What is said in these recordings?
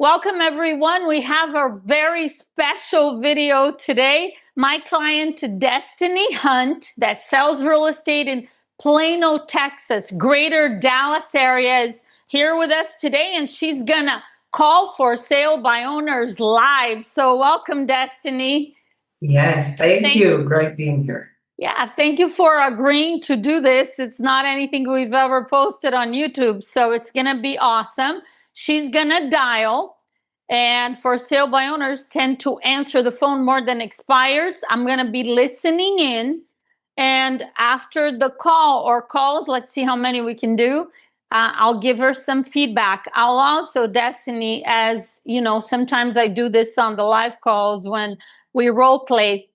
Welcome, everyone. We have a very special video today. My client, Destiny Hunt, that sells real estate in Plano, Texas, greater Dallas area, is here with us today, and she's going to call for sale by owners live. So welcome, Destiny. Yes, thank you. Great being here. Yeah, thank you for agreeing to do this. It's not anything we've ever posted on YouTube, so it's going to be awesome. She's going to dial, and for sale by owners tend to answer the phone more than expireds. I'm going to be listening in, and after the call or calls, let's see how many we can do. I'll give her some feedback. I'll also, Destiny, as you know, sometimes I do this on the live calls when we role play.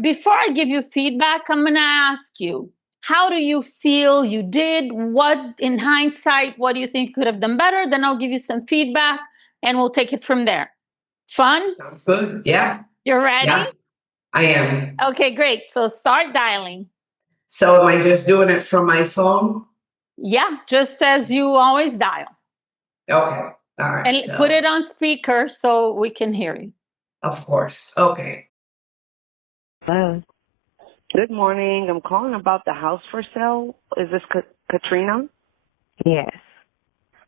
Before I give you feedback, I'm gonna ask you, how do you feel you did? What, in hindsight, what do you think you could have done better? Then I'll give you some feedback and we'll take it from there. Fun? Sounds good. Yeah. You're ready? Yeah, I am. Okay, great. So start dialing. So am I just doing it from my phone? Yeah, just as you always dial. Okay. All right. And put it on speaker so we can hear you. Of course. Okay. Hello. Good morning. I'm calling about the house for sale. Is this Katrina? Yes.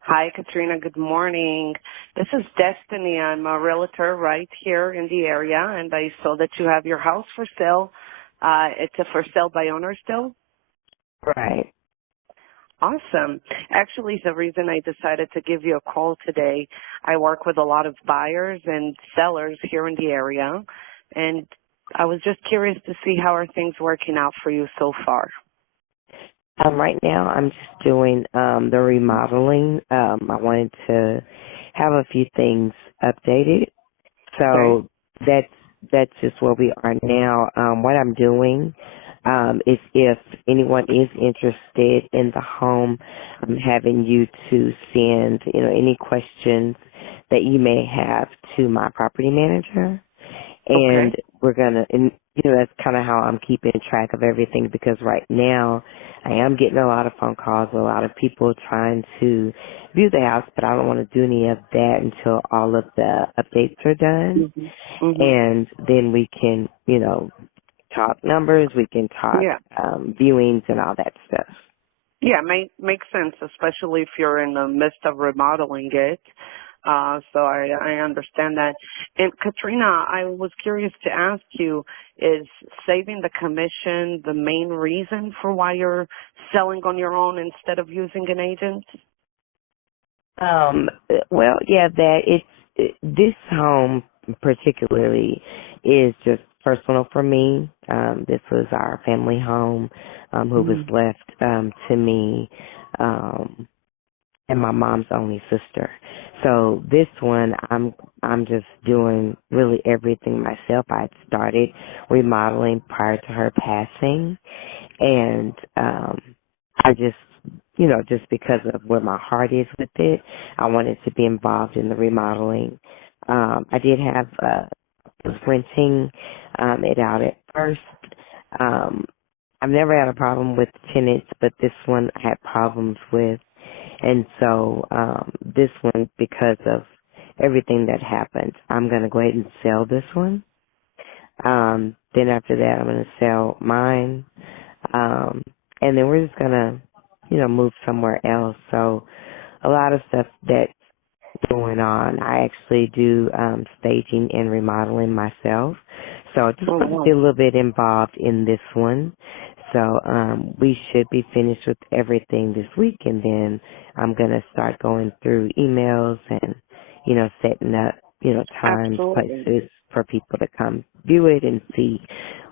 Hi, Katrina. Good morning. This is Destiny. I'm a realtor right here in the area, and I saw that you have your house for sale. It's a for sale by owner still? Right. Awesome. Actually, the reason I decided to give you a call today, I work with a lot of buyers and sellers here in the area, and I was just curious to see how are things working out for you so far. Right now, I'm just doing the remodeling. I wanted to have a few things updated, so that's just where we are now. What I'm doing is, if anyone is interested in the home, I'm having you to send any questions that you may have to my property manager. And we're going to, and that's kind of how I'm keeping track of everything, because right now I am getting a lot of phone calls, a lot of people trying to view the house, but I don't want to do any of that until all of the updates are done. Mm-hmm. And then we can, talk numbers, we can talk viewings and all that stuff. Yeah, makes sense, especially if you're in the midst of remodeling it. So I understand that. And Katrina, I was curious to ask you, is saving the commission the main reason for why you're selling on your own instead of using an agent? Well, yeah, this home particularly is just personal for me. This was our family home, who was left to me, and my mom's only sister. So this one, I'm just doing really everything myself. I had started remodeling prior to her passing, and I just, just because of where my heart is with it, I wanted to be involved in the remodeling. I did have was renting it out at first. I've never had a problem with tenants, but this one I had problems with. And so this one, because of everything that happened, I'm going to go ahead and sell this one. Then after that, I'm going to sell mine. And then we're just going to, move somewhere else. So a lot of stuff that's going on. I actually do staging and remodeling myself. So I just want to be a little bit involved in this one. So we should be finished with everything this week, and then I'm going to start going through emails and, setting up, times, places for people to come view it and see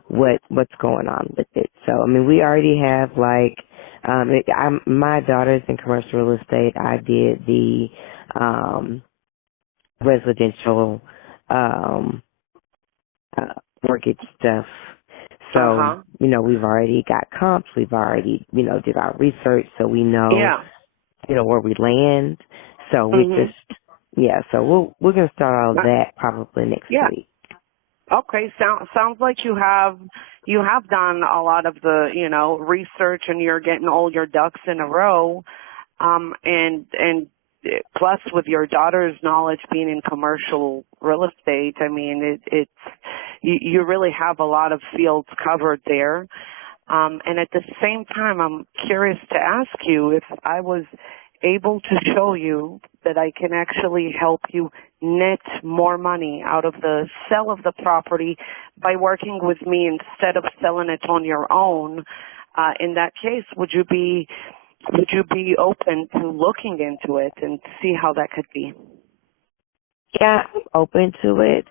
what's going on with it. So, I mean, we already have, my daughter's in commercial real estate. I did the residential mortgage stuff. So, we've already got comps. We've already, did our research, so we know, where we land. So we so we're going to start all of that probably next week. Okay, sounds like you have done a lot of the, research, and you're getting all your ducks in a row. And plus with your daughter's knowledge being in commercial real estate, I mean, you really have a lot of fields covered there. And at the same time, I'm curious to ask you if I was able to show you that I can actually help you net more money out of the sale of the property by working with me instead of selling it on your own. In that case, would you be open to looking into it and see how that could be? Yeah, I'm open to it.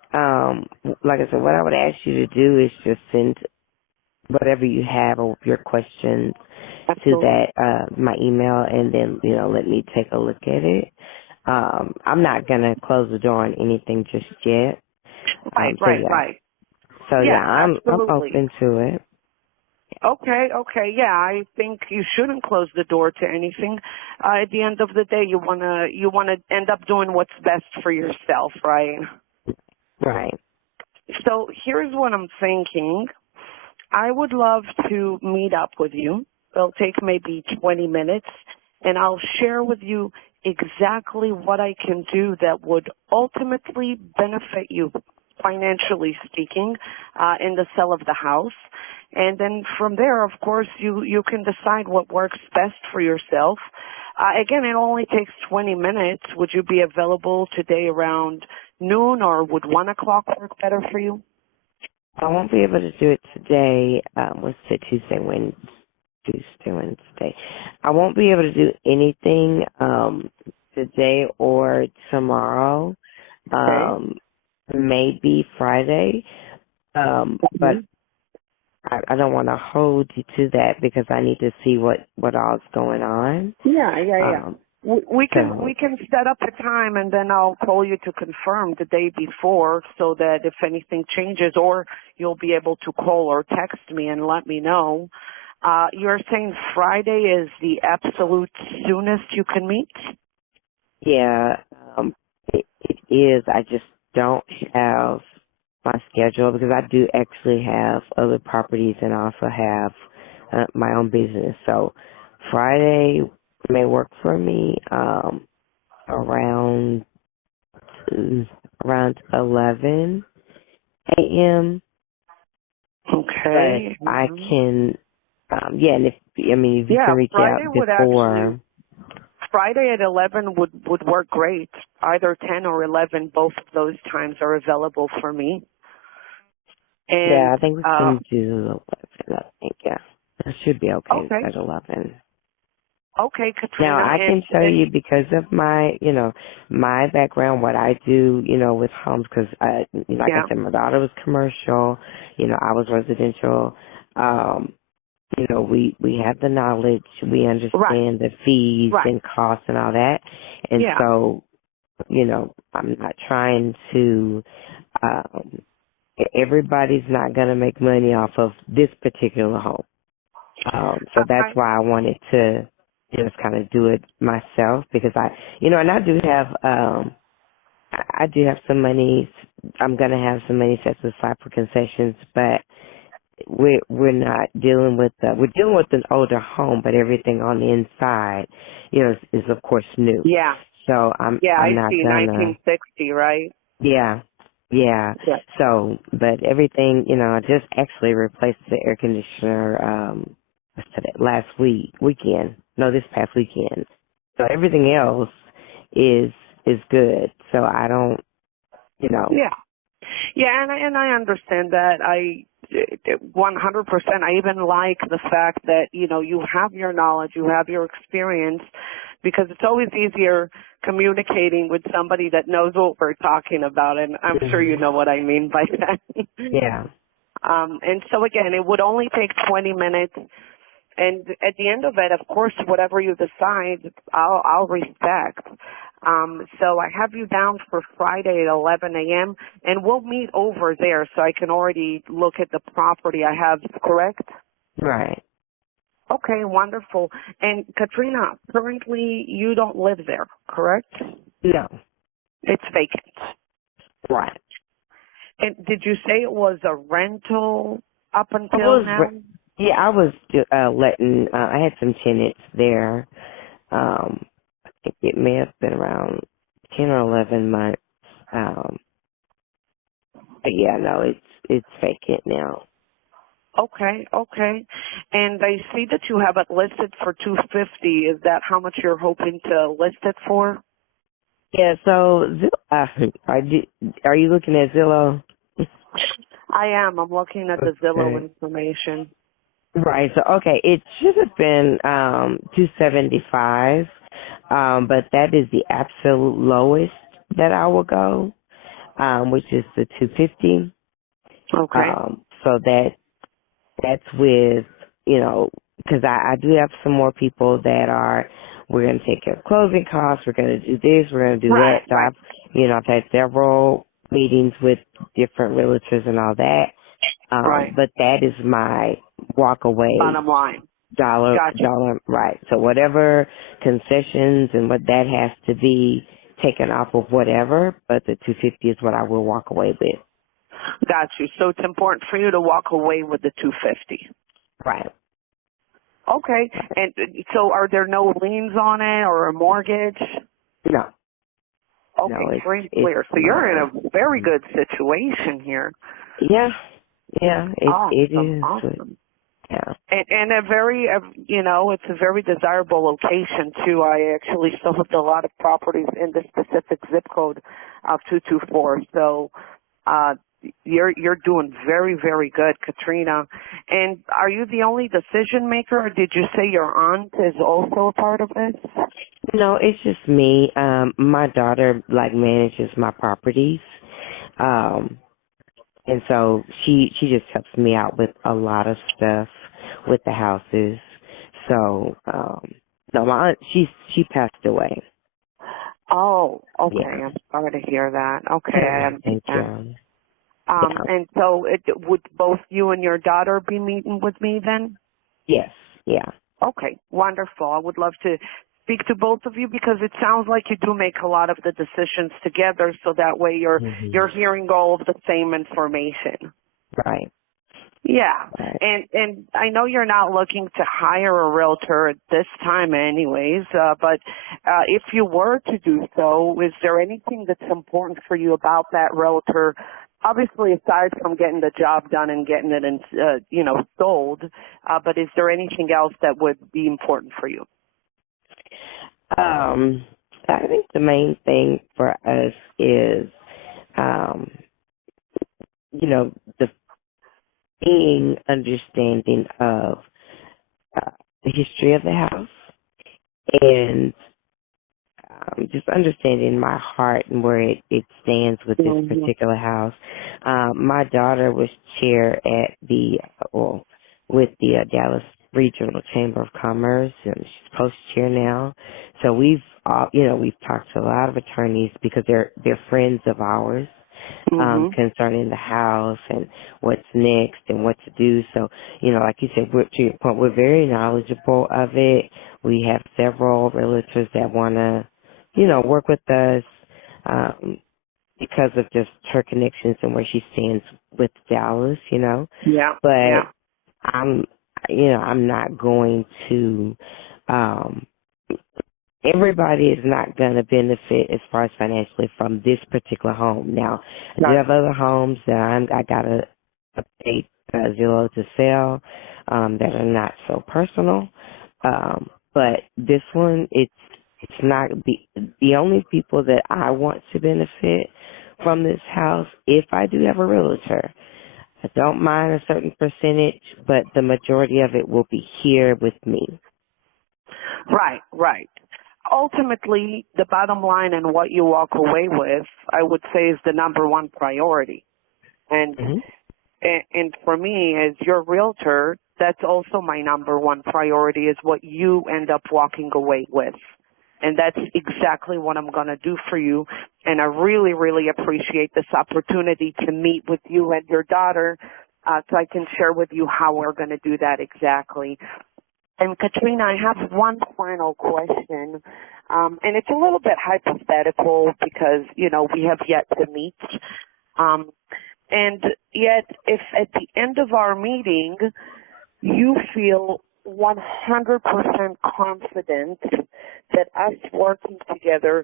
Like I said, what I would ask you to do is just send whatever you have or your questions Absolutely. to that my email, and then let me take a look at it. I'm not gonna close the door on anything just yet. Right. So Yeah, I'm absolutely. open to it. Okay. Yeah, I think you shouldn't close the door to anything. At the end of the day, you wanna end up doing what's best for yourself, right? Right. So here's what I'm thinking. I would love to meet up with you. It'll take maybe 20 minutes, and I'll share with you exactly what I can do that would ultimately benefit you, financially speaking, in the sale of the house. And then from there, of course, you can decide what works best for yourself. Again, it only takes 20 minutes. Would you be available today around noon, or would 1 o'clock work better for you? I won't be able to do it today. What's it, Tuesday, Wednesday. I won't be able to do anything today or tomorrow. Okay. Maybe Friday. But I don't want to hold you to that because I need to see what all's going on. Yeah. We can set up a time, and then I'll call you to confirm the day before, so that if anything changes, or you'll be able to call or text me and let me know. You're saying Friday is the absolute soonest you can meet? Yeah, it is. I just don't have my schedule because I do actually have other properties and I also have my own business. So Friday may work for me around 11 a.m. Okay. But I can, and if you can reach Friday out would before. Friday at 11 would work great. Either 10 or 11, both of those times are available for me. And, Yeah, I think we can do 11. I think, yeah. That should be okay at 11. Okay, Katrina. Now, I can tell you because of my, my background, what I do, with homes, because, I said, my daughter was commercial, I was residential. We have the knowledge, we understand the fees and costs and all that. And so, I'm not trying to, everybody's not going to make money off of this particular home. So that's why I wanted to just kind of do it myself because and I do have some money. I'm going to have some money set aside for concessions, but we're not dealing with we're dealing with an older home, but everything on the inside, is of course new. Yeah. So I'm not see, gonna 1960, right? Yeah. So, but everything, I just actually replaced the air conditioner last weekend. No, this past weekend. So everything else is good. So I don't, Yeah, and I understand that. 100%. I even like the fact that, you have your knowledge, you have your experience, because it's always easier communicating with somebody that knows what we're talking about, and I'm sure you know what I mean by that. Yeah. And so again, it would only take 20 minutes, and at the end of it, of course, whatever you decide, I'll respect. So I have you down for Friday at 11 a.m., and we'll meet over there so I can already look at the property I have, correct? Right. Okay, wonderful. And Katrina, currently you don't live there, correct? No. It's vacant. Right. And did you say it was a rental up until now? I was letting, I had some tenants there, it may have been around 10 or 11 months. But yeah, no, it's vacant now. Okay, okay. And I see that you have it listed for 250. Is that how much you're hoping to list it for? Yeah, so are you looking at Zillow? I am. I'm looking at the Zillow Okay. information. Right. So okay, it should have been 275, but that is the absolute lowest that I will go, which is the 250. Okay. So that's with, because I do have some more people that we're going to take care of closing costs, we're going to do this, we're going to do that. Right, So right, I've had several meetings with different realtors and all that. right. But that is my walk away Bottom line. dollar, Gotcha. right. So whatever concessions and what that has to be taken off of whatever, but the 250 is what I will walk away with. Got you. So it's important for you to walk away with the 250. Right. Okay. And so are there no liens on it or a mortgage? No. Okay, No, very it's clear. So you're in a very good situation here. Yeah. Yeah, it Awesome, is. awesome. Yeah. And a very, it's a very desirable location too. I actually sold a lot of properties in the specific zip code of 224. So, you're doing very, very good, Katrina. And are you the only decision maker, or did you say your aunt is also a part of this? No, it's just me. My daughter manages my properties. And so she just helps me out with a lot of stuff with the houses. So, no, my aunt, she passed away. Oh, okay. Yeah. I'm sorry to hear that. Okay, I Thank understand. you. Yeah. And so would both you and your daughter be meeting with me then? Yes. Yeah. Okay, wonderful. I would love to speak to both of you because it sounds like you do make a lot of the decisions together, so that way you're hearing all of the same information. Right. Yeah, Right. and I know you're not looking to hire a realtor at this time anyways, but if you were to do so, is there anything that's important for you about that realtor? Obviously, aside from getting the job done and getting it, sold, but is there anything else that would be important for you? I think the main thing for us is, the being understanding of the history of the house and just understanding my heart and where it stands with this particular house. My daughter was chair at with the Dallas Regional Chamber of Commerce, and she's post-chair now. So we've talked to a lot of attorneys because they're friends of ours. Concerning the house and what's next and what to do. So, like you said, to your point, we're very knowledgeable of it. We have several realtors that want to, work with us because of just her connections and where she stands with Dallas, Yeah. But yeah. I'm not going to everybody is not going to benefit as far as financially from this particular home. Now, I do have other homes that I got to update Zillow to sell that are not so personal. But this one, it's not the only people that I want to benefit from this house. If I do have a realtor, I don't mind a certain percentage, but the majority of it will be here with me. Right. Ultimately, the bottom line and what you walk away with, I would say, is the number one priority. And and for me, as your realtor, that's also my number one priority is what you end up walking away with. And that's exactly what I'm going to do for you. And I really, really appreciate this opportunity to meet with you and your daughter so I can share with you how we're going to do that exactly. And Katrina, I have one final question, and it's a little bit hypothetical because, we have yet to meet. And yet, if at the end of our meeting you feel 100% confident that us working together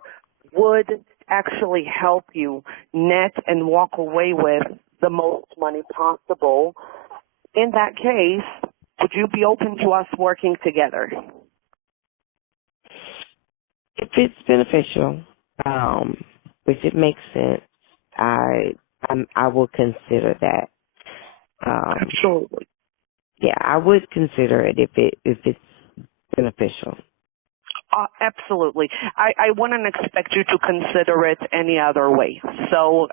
would actually help you net and walk away with the most money possible. In that case, would you be open to us working together? If it's beneficial, if it makes sense, I will consider that. Absolutely. Yeah, I would consider it if it's beneficial. Absolutely. I wouldn't expect you to consider it any other way. So,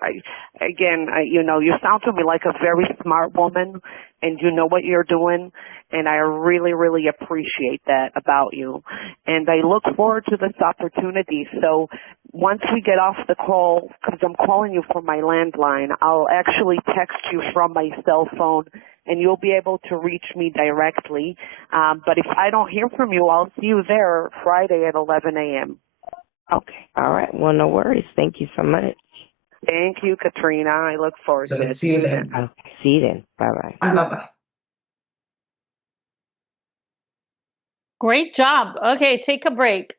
you sound to me like a very smart woman, and you know what you're doing, and I really, really appreciate that about you. And I look forward to this opportunity. So once we get off the call, because I'm calling you from my landline, I'll actually text you from my cell phone, and you'll be able to reach me directly. But if I don't hear from you, I'll see you there Friday at 11 a.m. Okay. All right. Well, no worries. Thank you so much. Thank you, Katrina. I look forward to it. See you then. Okay. See you then. Bye-bye. Bye-bye. Great job. Okay, take a break.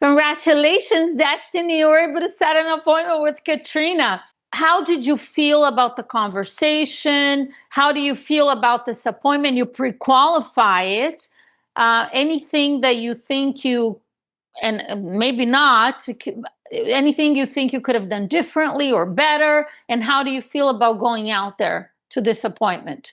Congratulations, Destiny. You were able to set an appointment with Katrina. How did you feel about the conversation? How do you feel about this appointment? You pre-qualify it. Anything that you think and maybe not, anything you think you could have done differently or better? And how do you feel about going out there to this appointment?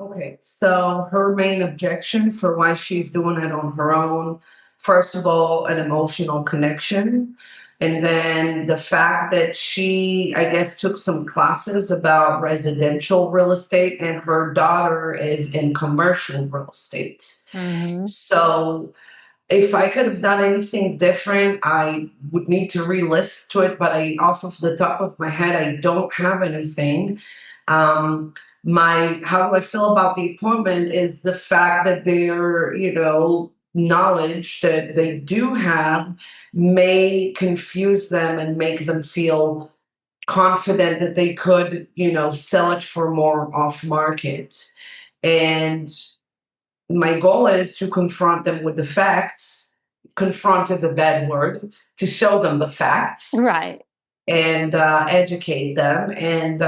Okay, so her main objection for why she's doing it on her own, first of all, an emotional connection. And then the fact that she, I guess, took some classes about residential real estate, and her daughter is in commercial real estate. Mm-hmm. So if I could have done anything different, I would need to re-listen to it, but off of the top of my head, I don't have anything. How do I feel about the appointment is the fact that their, knowledge that they do have may confuse them and make them feel confident that they could, sell it for more off market. And my goal is to confront them with the facts. Confront is a bad word. To show them the facts, Right. and educate them. And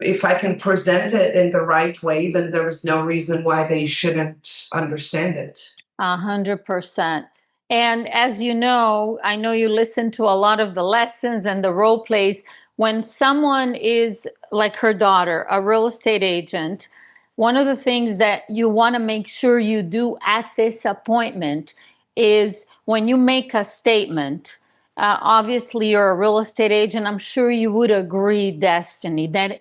if I can present it in the right way, then there's no reason why they shouldn't understand it. 100%. And as you know, I know you listen to a lot of the lessons and the role plays. When someone is like her daughter, a real estate agent, one of the things that you want to make sure you do at this appointment is when you make a statement, obviously you're a real estate agent. I'm sure you would agree, Destiny, that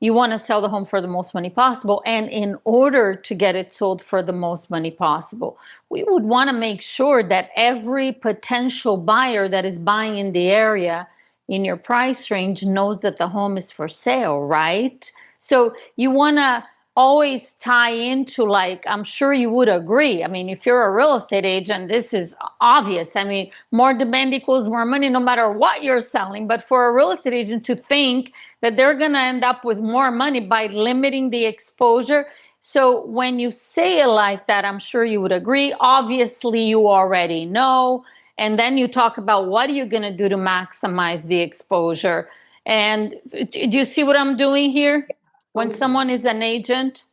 you want to sell the home for the most money possible. And in order to get it sold for the most money possible, we would want to make sure that every potential buyer that is buying in the area in your price range knows that the home is for sale, right? So you want to always tie into, like, I'm sure you would agree. I mean, if you're a real estate agent, this is obvious. I mean, more demand equals more money no matter what you're selling. But for a real estate agent to think that they're going to end up with more money by limiting the exposure. So when you say it like that, I'm sure you would agree. Obviously, you already know. And then you talk about what are you going to do to maximize the exposure. And do you see what I'm doing here? When someone is an agent,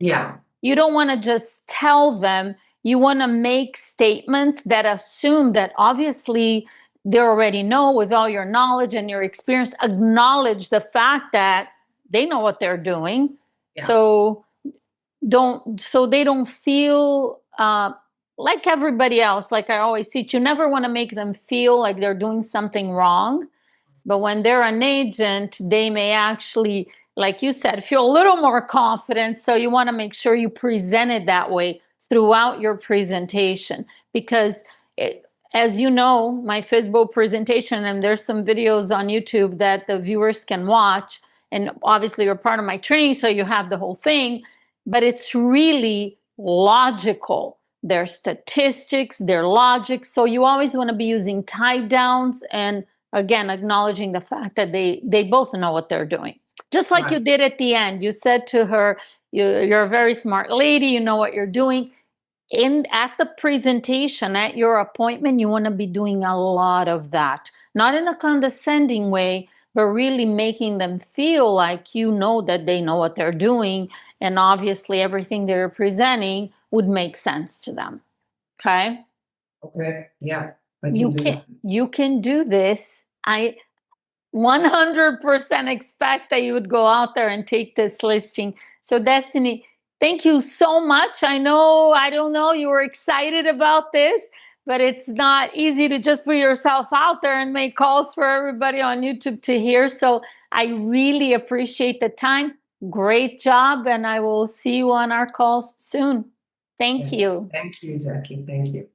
Yeah. you don't want to just tell them. You want to make statements that assume that obviously they already know, with all your knowledge and your experience, acknowledge the fact that they know what they're doing. Yeah. So they don't feel like everybody else. Like I always teach, you never want to make them feel like they're doing something wrong. But when they're an agent, they may actually, like you said, feel a little more confident. So you want to make sure you present it that way throughout your presentation. Because as you know, my FSBO presentation, and there's some videos on YouTube that the viewers can watch. And obviously you're part of my training, so you have the whole thing. But it's really logical. There's statistics, their logic. So you always want to be using tie downs and, again, acknowledging the fact that they both know what they're doing. Just like you Right. did at the end. You said to her, you're a very smart lady, you know what you're doing. At the presentation, at your appointment, you want to be doing a lot of that. Not in a condescending way, but really making them feel like you know that they know what they're doing, and obviously everything they're presenting would make sense to them. Okay? Okay. Yeah. I can do that. You can do this. I 100% expect that you would go out there and take this listing. So Destiny, thank you so much. I don't know, you were excited about this, but it's not easy to just put yourself out there and make calls for everybody on YouTube to hear. So I really appreciate the time. Great job. And I will see you on our calls soon. Thank Yes. you. Thank you, Jackie. Thank you.